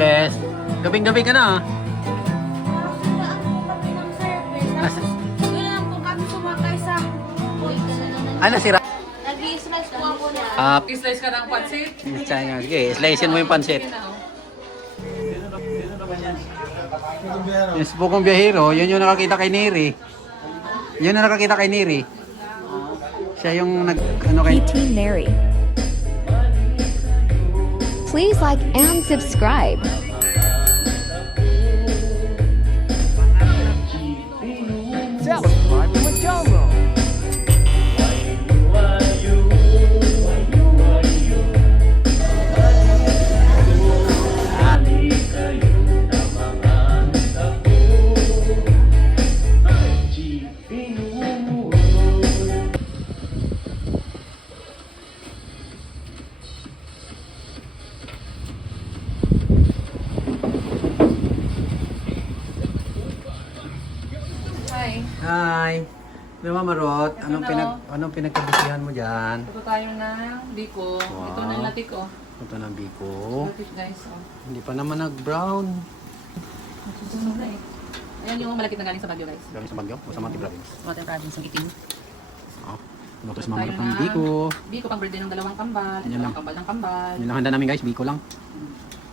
bless. Gabing-gabi ka na. Doon lang po kami sumakay sa... Ano sira? Nag-i-slice po ako na. I-slice ka ng pansit. Sige, slicein mo yung pansit. Yes, bukong biyahero, yun yung nakakita kay Neri. Yun yung nakakita kay Neri. Siya yung ano kay... Team Mary. Please like and subscribe. Subscribe to my channel. Hi. Diba Marot? Anong pinagkabisihan mo diyan? Ito tayo na biko. Wow. Ito na yung latik oh. Ito na biko. Latik guys oh. Hindi pa naman nag-brown. Susunod na eh. Ayan yung malakit na galing sa Baguio guys. Galing sa Baguio o sa Monte Province? Mountain Province ng itim. Luto sa mga ng biko. Biko pang birthday ng dalawang kambal. Yan lang. Dalawang kambal ng kambal. Yun lang handa namin guys, biko lang.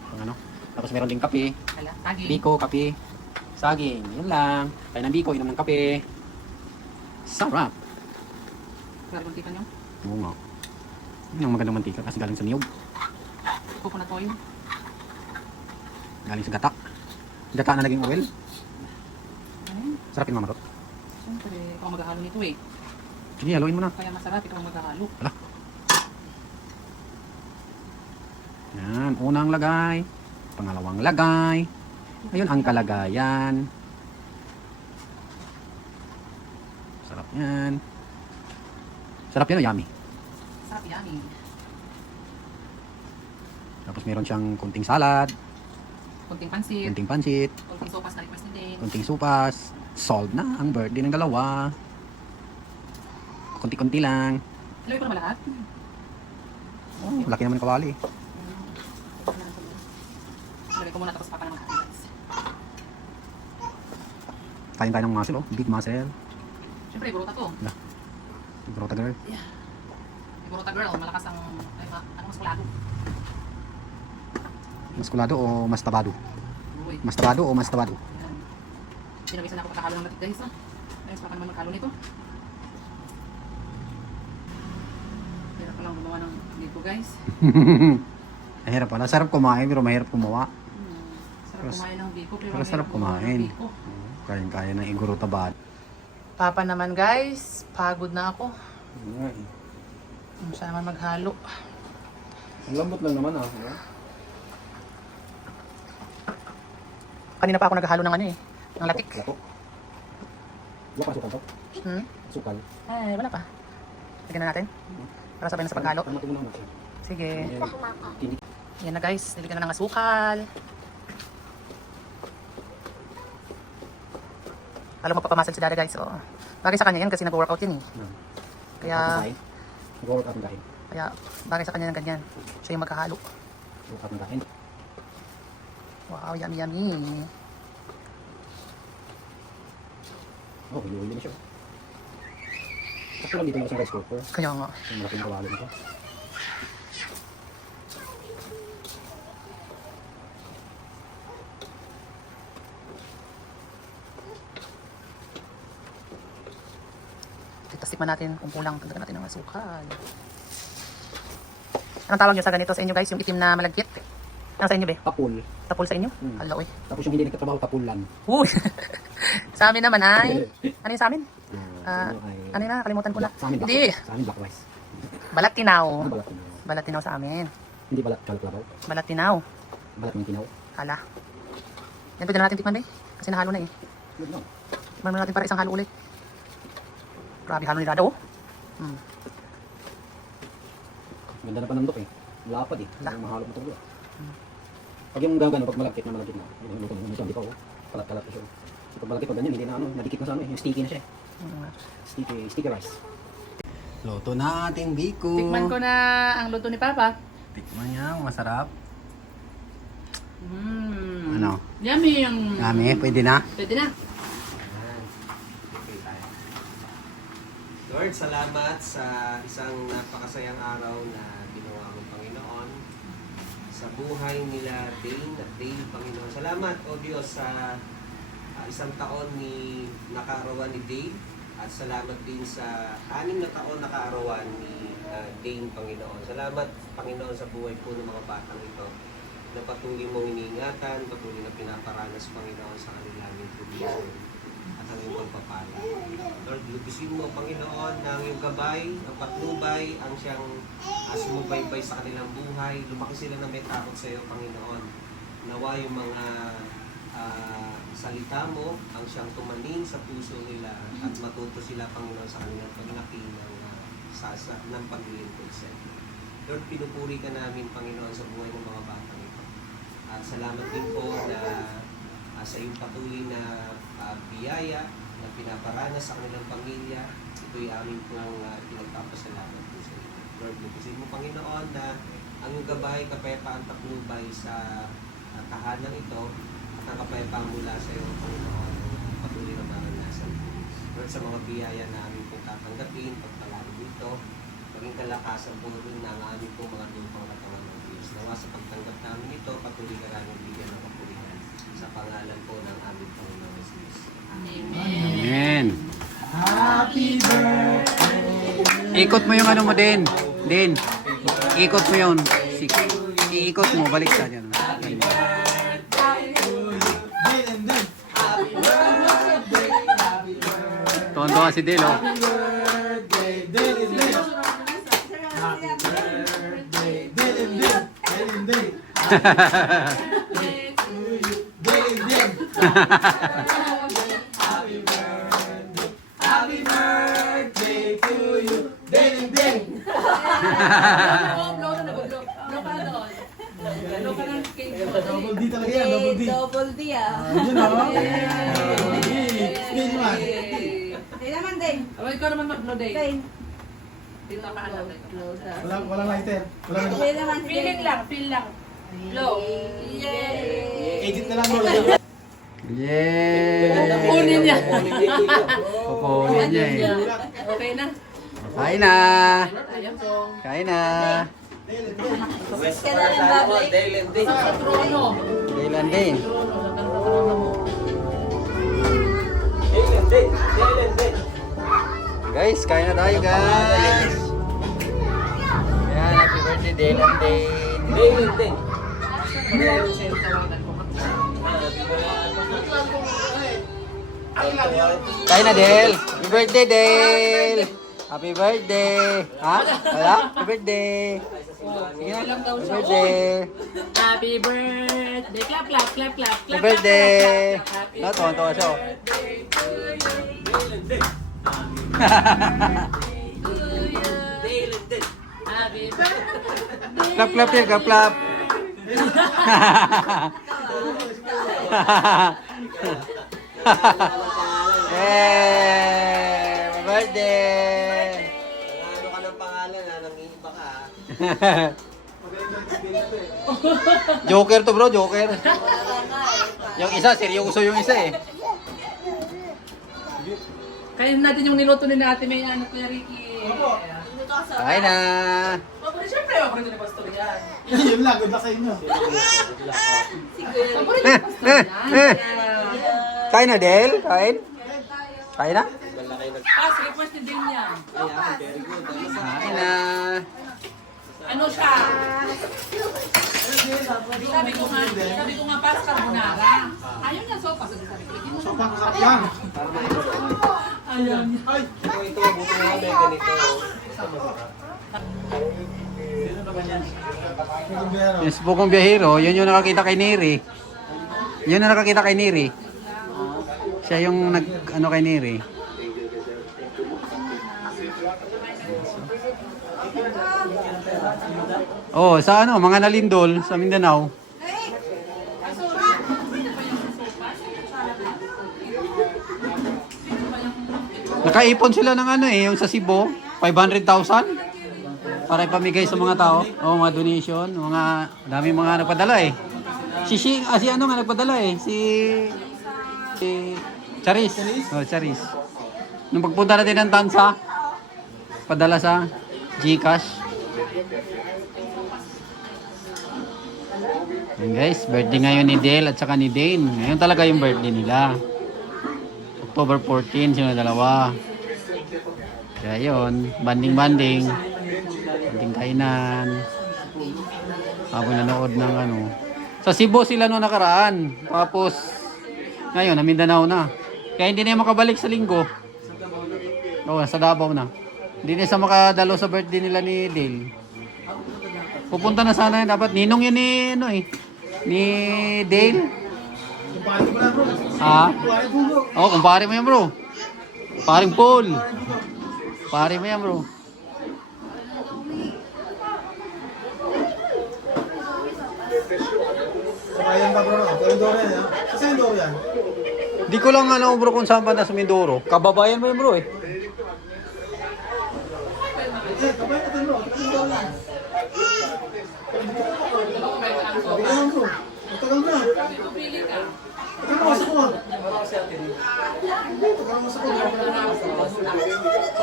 Pang ano. Tapos meron ding kape. Hala, tagi. Biko, kape, saging. Yun lang. Kain ng biko, inom ng kape. Sarap. Grabe mantika nyo. Oo nga. Yun ang magandang mantika kasi galing sa niyog. Coconut oil. Galing sa gata. Gata na naging oil. Ayun. Sarap yung Marot. Siyempre, ikaw maghahalo nito eh. Sige, haluin mo na. Kaya masarap ikaw maghahalo. Yan, unang lagay. Pangalawang lagay. Ayun ang kalagayan. Sarap yan. Sarap yan o yummy. Sarap yummy. Tapos meron siyang kunting salad, Kunting pansit. kunting pansit, Kunting sopas na request ni Dane. kunting supas. Solved na ang birthday ng dalawa. Kunti-kunti lang. Ilagay ko naman lahat. Oh, laki naman ng kawali. Ilagay ko muna tapos papa naman guys. Kain tayo ng muscle, oh. Big muscle. Siyempre, burota to. Brota girl. Burota girl, malakas ang... Anong maskulado? Maskulado o mas tabado? Uy. Mas tabado o mas tabado? Pinawisan ako pagkakalo ng latik guys ha. Ayos pa ka naman magkalo nito. Hirap pa lang gumawa ng dito guys. Mahirap pala. Sarap kumain pero mahirap gumawa. Sarap Pero- kumain ng biko pero pero mahirap sarap gumawa ng kumain. biko. Kaya ng iguro tabad. Papa naman guys, pagod na ako. Siya naman maghalo. Ang lambot lang naman ah. Kanina pa ako naghalo ng ano eh, ng latik. Lato. Wala pa sukal to? Sukal. Ay, wala pa. Lagyan na natin. Para sabay na sa paghalo. Tama mo na natin. Sige. Tindi. Yan na guys, nilagyan na ng asukal. Alam mo papamasal si Dada guys. Oh. Bagay sa kanya yan kasi nag-workout yan eh. Kaya Nag-workout ng kain. bagay sa kanya ng ganyan. Siya yung maghahalo. Workout ng kain. Wow, yummy yummy. Oh, huli-huli na siya. Kasi lang dito yung isang rice cooker. Kaya nga. Yung malaking kawali nito. Tapos tikman natin kung kulang. Tagdagan natin ng asukal. Anong tawag nyo sa ganito sa inyo guys? Yung itim na malagkit? Ano sa inyo be? Tapul. Tapol sa inyo? Hmm. Hala eh. Tapos yung hindi nagtatrabaho, tapulan. Uy! Sa amin naman ay... Ano yung sa amin? Sa inyo ay... Ano yun na? Kalimutan ko na. Sa amin, black Hindi. rice. Sa amin, black rice. Balat tinaw. Ano balat tinaw? Balat tinaw sa amin. Hindi balat kalklabaw. Balat tinaw. Balat ng tinaw. Hala. Yan pwede na natin tikman be. Kasi nahalo na eh. Good lang. Tikman muna natin para isang halo ulit. Grabe halo ni Dada oh. Ganda na panandok eh. Lapad eh. Wala. Yung mahalo mo ito. Pag yung gagano, pag malagkit na malagkit na. Yung luto mo, hindi pa oh. Kalat-kalat na siya. So, pag malagkit pa ganyan, hindi na ano, nadikit na sa ano eh. Yung sticky na siya eh. Sticky rice. Luto na ating biko. Tikman ko na ang luto ni Papa. Tikman niya, masarap. Ano? Yummy yung... Yummy, pwede na? Pwede na. Okay tayo. Lord, salamat sa isang napakasayang araw na ginawa mo, Panginoon, sa buhay nila Dane at Dale, Panginoon. Salamat, O Diyos, sa isang taon ni nakaarawan ni Dale, at salamat din sa 6 na taon nakaarawan ni Dane, Panginoon. Salamat, Panginoon, sa buhay po ng mga batang ito na patuloy mong iniingatan, patuloy na pinaparanas, Panginoon, sa kanilang provision at ang iyong pagpapala. Lord, lubisin mo, Panginoon, na ang iyong gabay, ang patnubay, ang siyang sumubaybay sa kanilang buhay. Lumaki sila na may takot sa iyo, Panginoon. Nawa yung mga salita mo, ang siyang tumaning sa puso nila at matuto sila, Panginoon, sa kanilang paglaki ng paglilingkod sa iyo. Lord, pinupuri ka namin, Panginoon, sa buhay ng mga batang ito. At salamat din po na sa iyong patuloy na biyaya na pinaparanas sa kanilang pamilya. Ito'y amin pong pinagpapasalamat po sa iyo. Lord, lubusin mo, Panginoon, na ang iyong gabay, kapayapaan, patnubay sa tahanan ito at ang kapayapaan mula sa iyo, Panginoon, patuloy na maranasan. Lord, sa mga biyaya na amin pong tatanggapin, pagpalain dito, maging kalakasan po rin na ang aming pong mga lupang katawan ng Diyos. Nawa sa pagtanggap namin ito, patuloy ka namin bigyan ng kapulihan sa pangalan po ng aming Panginoon Jesus. Amen. Ikot mo yung ano mo din. Din. Ikot mo yun. Iikot mo. Balik sa dyan. Tuwan-tuwa si Dale, oh. Double D talaga yan, double D. Double D ah. Yun o. Speed man. Hindi naman din. Oh, ikaw naman mag-blow day. Dane. Dito ka alam. Walang lighter. Walang Hindi naman. Feeling lang, feel lang. Blow. Yay! edit na lang mo. Yeah. Kunin niya. Kukunin niya eh. Okay na. Kain na. Ayan po. Kain na. Kailangan babalik. Sa trono. Kailan din. Trono. Sa trono mo. Guys, kain na tayo guys. Yan, happy birthday Dale and Dane. Kain na Dale. Happy birthday Dale. Happy birthday. Ha? Wala? Happy birthday. Sige na. Happy birthday. Happy birthday. Clap, clap, clap, clap. Happy birthday. No, tuwan-tuwa siya. Oh. Happy birthday. Clap, clap yan, clap, clap. Yay! Happy birthday! Ano ka ng pangalan ha? Nang-iiba ka ha? Joker to bro, Joker. Yung isa, seryoso yung isa eh. Kain natin yung niluto ni Ate May, ano, Kuya Ricky. Kain na. Siyempre, paborito ni Pastor yan. Yun lang, good luck sa inyo. Paborito ni Pastor yan. Kain na, Del? Kain? Kain na? Pass, request ni Dane yan. Kain na. Ano siya? Sabi ko nga, para carbonara. Ayaw niya sopa. Sabi ko, hindi mo Sopa, kasap yan. ayaw niya. Ay! Ito, buto nga may ganito. Yung bukong biyahero, yun yung nakakita kay Neri. Yun yung nakakita kay Neri. Siya yung ano kay Neri. Oh, sa ano, mga nalindol sa Mindanao. Nakaipon sila ng ano eh, yung sa Cebu, 500,000 para ipamigay sa mga tao. Oh, mga donation, mga dami mga nagpadala eh. Si ano nga nagpadala eh. Si Charis. Oh, Charis. Nung pagpunta natin ng Tansa, padala sa GCash. Ayan guys, birthday ngayon ni Dale at saka ni Dane. Ngayon talaga yung birthday nila. October 14, sila dalawa. Kaya yun, banding-banding. Banding kainan. Habang nanood ng ano. Sa Cebu sila noong nakaraan. Tapos, ngayon, na Mindanao na. Kaya hindi na yung makabalik sa linggo. Oo, sa Davao na. Hindi na siya makadalo sa birthday nila ni Dale. Pupunta na sana yun. Dapat ninong yun ni, ano eh, ni Dale. Kumpare mo na bro. Ha? Kumpare mo bro. Oo, kumpare mo yan bro. Paring Paul. Pare mo yan bro. Kabayan ba bro? Kalindoro yan ha? Kasi Mindoro yan. Di ko lang alam bro kung saan banda sa Mindoro. Kababayan mo yan bro eh. Eh, kabayan natin bro. Kalindoro yan. Kabayan bro. Matagal na. Matagal mo sa ko. Matagal mo sa ko.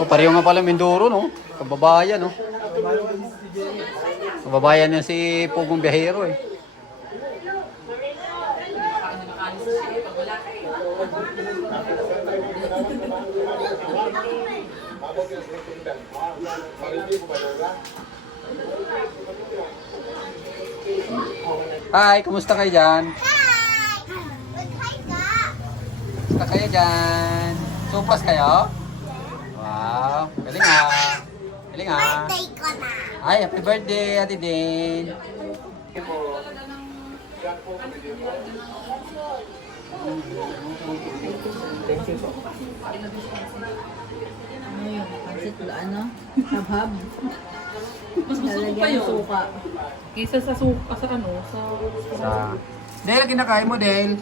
Oh, pareho nga pala Mindoro no. Kababayan no. Kababayan niya si Pugong Biyahero eh. Hi, kumusta kayo dyan? Kumusta kayo dyan? Supas kayo? Wow, galing ah. Galing ah. Ay, happy birthday, Ate Din. Ano yung pansit ba ano? Habhab. Mas gusto ko pa yun. Suka. Kaysa sa suka, sa ano, sa... Dale, kinakain mo, Dale.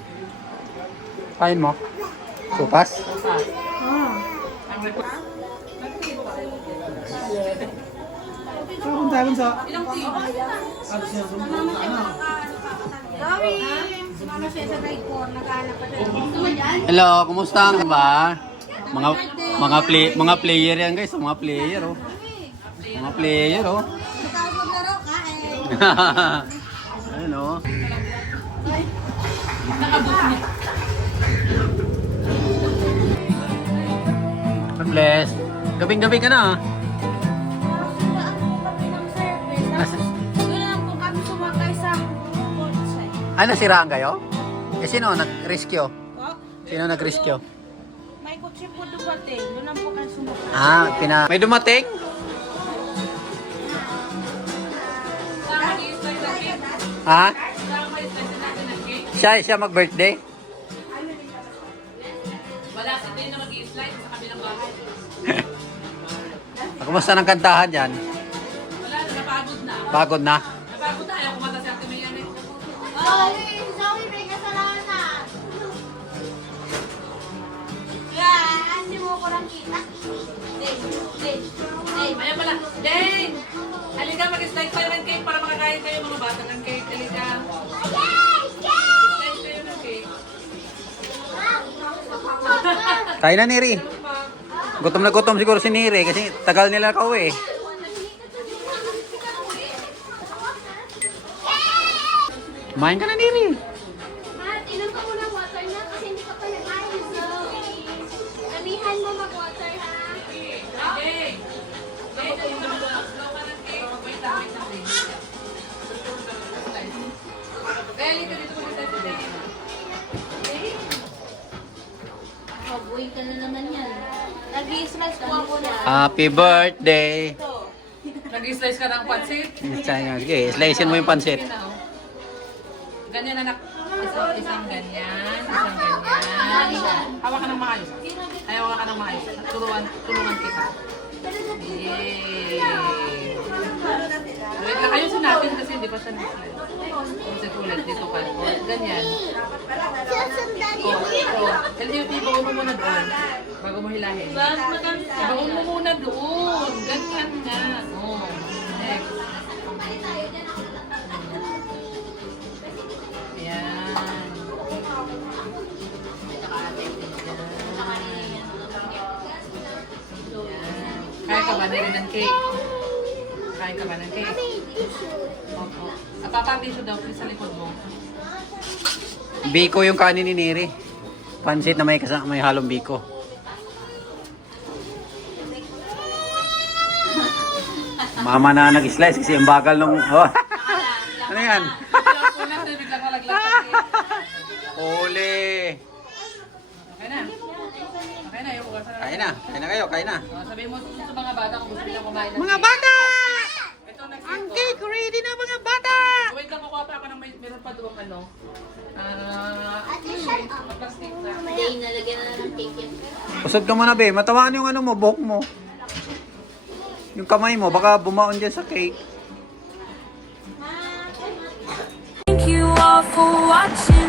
Kain mo. Supas? Kung tayo sa... Ilang tiyo? Ano siya? Ano? Sorry! Sumama siya sa right corner. Naghanap pa siya. Hello, kumusta ka ba? Mga player yan guys, mga player oh. Mga player oh. Matawag maglaro, kain. Ayun oh. God bless. Gabing-gabi ka na ah. Doon lang po kami sumakay sa motorcycle. Ay, nasiraan kayo? Eh, sino nag-rescue? Sino nag-rescue? May kutsi po dumating. Doon lang po kami sumakay. Ah, may dumating? Ha? Siya mag-birthday? Wala si Dane na mag-i-slide sa kabilang bahay. Kumusta ng kantahan dyan? Wala, napagod na. Pagod na? Napagod na, ayaw kumata si Ate Mayan eh. Zoe, may kasalanan. Yeah, hindi mo ko lang kita. Ayan pala, Dane! Halika, mag-slide tayo ng cake para makakain kayo mga bata ng cake. Halika. Slide kayo ng cake. Kain na, Neri. Gutom na gutom siguro si Neri kasi tagal nila kauwi eh. Kumain ka na, Neri. Inom ka muna water na kasi hindi ka pa nag-ayos. So, sabihan mo mag-water ha. Dane! Dane, slow ka ng cake. Wait lang, Dane. Kaya halika dito mag-slide si Dane. Mabuhay ka na naman yan. Nag-i-slice ko ako na. Happy birthday. Nag-slice ka ng pansit? Sige, slicein mo yung pansit. Ganyan anak. Isang ganyan. Isang ganyan. Hawa ka ng maayos. Ay, hawa ka ng maayos. Tulungan kita. Yay! Wait lang, ayusin natin kasi hindi pa siya nag-slide. Pansit ulit. Dito ka. Ganyan. Ibaw mo muna doon. Bago mo hilahin. Ibaw mo muna doon. Ganyan nga. Oh. Next. Ayan. Kakain ka ba na rin ng cake? Kakain ka ba ng cake? Opo. Papang-tissue daw, please, sa likod mo. Biko yung kanin ni Neri. Pansit na may halong biko. Mama na nag-slice kasi yung bakal nung... Oh. Ano yan? Biglang biglang malaglag sa cake. Ole! Okay na. Okay na, yung ugasan na. Kain na. Kain na kayo. Kain na. Sabihin mo sa mga bata kung gusto nila kumain ng Mga cake. bata! Ito, next Ang week cake ready na mga bata! po. Wait lang, kukuha pa ako ng meron pa doon ano. Plastic na. Day, nalagyan na ng cake yan. Usod ka muna, be. Matawaan yung ano mo, buhok mo. Yung kamay mo, baka bumaon dyan sa cake. Thank you all for watching.